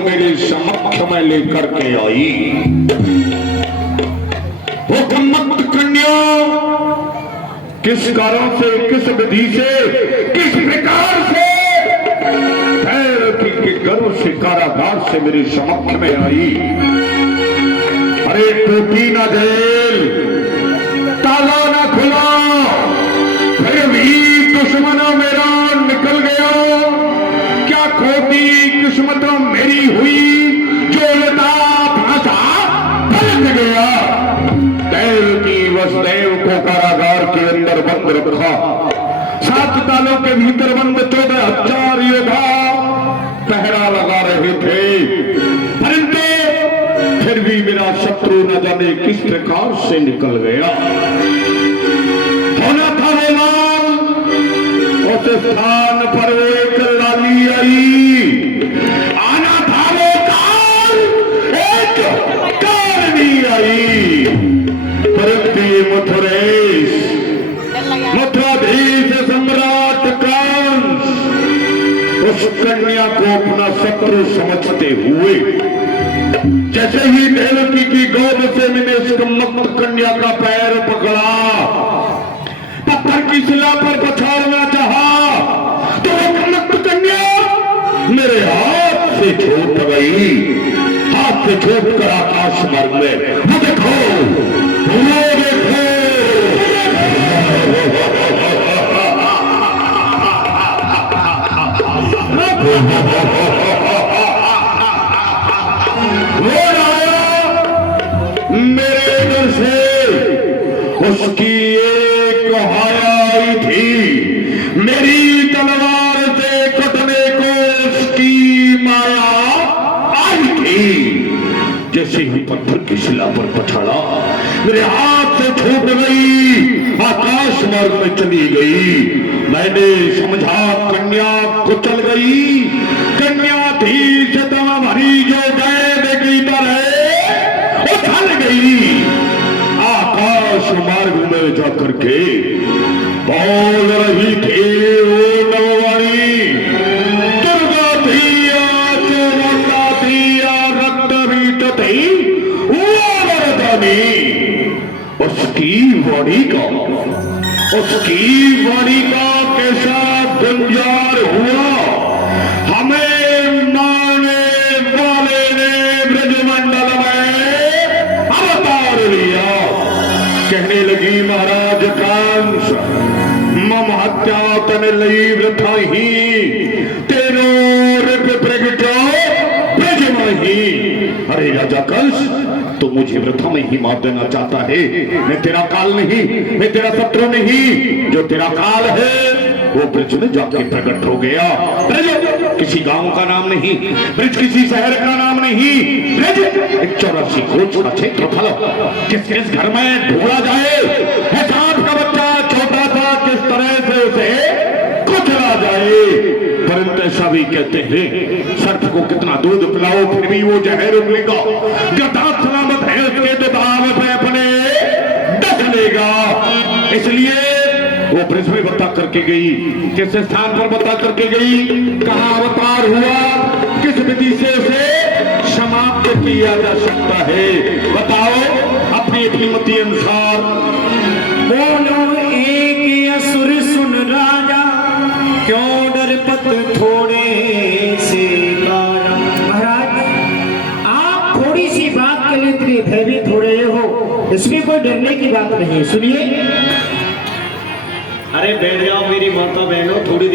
मेरे समक्ष में लेकर के आई। वो गम्मत कन्या किस कारण से, किस विधि से, किस प्रकार से के गर्व से, कारागार से मेरे समक्ष में आई। अरे टोपी ना जेल, ताला ना खुला, फिर भी दुश्मनों मेरा निकल गया। क्या खोटी किस्मत मेरी हुई जो लता भाषा पलट गया। देव की वसुदेव को कारागार के अंदर बंद रखा। 7 तालों के भीतर बंद 14,000 योद्धा पहरा लगा रहे थे, परंतु फिर भी मेरा शत्रु न जाने किस प्रकार से निकल गया। होना था वो लाल, उस स्थान पर वो एक लाली आई। आना था वो काल, एक कालनी आई। परंतु मथुराधीश सम्राट कंस उस कन्या को अपना शत्रु समझते हुए जैसे ही देवकी की गोद से मैंने उस गम्मत कन्या का पैर पकड़ा, पत्थर की शिला पर पछाड़ना चाहा, तो वो गम्मत कन्या मेरे हाथ से छूट गई। हाथ से छूट कर आकाश मार्ग में वो देखो, वो देखो। मेरे इधर से उसकी एक हाया आई थी। मेरी तलवार से कटने को उसकी माया आई थी। जैसे ही पत्थर की शिला पर पछाड़ा, मेरे हाथ से छूट गई, आकाश मार्ग में चली गई। मैंने समझा कन्या कुचल गई। कन्या थी सतम भरी जो गए की तरह उछल गई। आकाश मार्ग में जाकर के बोल रही थी ओ नववाणी, दुर्गा थिया चौवंदा थिया रक्त बीत थी वो वरदानी। उसकी वाणी का कैसा गुंजार हुआ। हमें मारने वाले ने ब्रजमंडल में अवतार लिया। कहने लगी महाराज कंस, मम हत्या तन लई वृथा ही, तेरो रिप प्रगटो ब्रज में। अरे राजा कंस, तो मुझे वृथा में ही मार देना चाहता है। मैं तेरा काल नहीं, मैं तेरा शत्रु नहीं। जो तेरा काल है वो ब्रज में जाके प्रकट हो गया। ब्रज किसी गांव का नाम नहीं, ब्रज किसी शहर का नाम नहीं। ब्रज एक 84 कोस का क्षेत्रफल। जिस जिस घर में ढूंढा जाए, सांप का बच्चा छोटा सा किस तरह से उसे कुचला जाए। परंतु ऐसा भी कहते हैं, सर्प को कितना दूध पिलाओ फिर भी वो जहर उगलेगा। गधा सलामत है उसके तो दाव पे अपने डस लेगा। इसलिए वो ब्रज में बता करके गई, किस स्थान पर बता करके गई, कहां अवतार हुआ, किस विधि से उसे समाप्त किया जा सकता है। बताओ अपनी अपनी मति अनुसार। बोलो एक असुर सुन राजा, क्यों डरपत थोड़े से कारण। महाराज, आप थोड़ी सी बात के लिए इतने भयभीत हो रहे हो, इसमें कोई डरने की बात नहीं। सुनिए। अरे बैठ जाओ मेरी माता बहनों, थोड़ी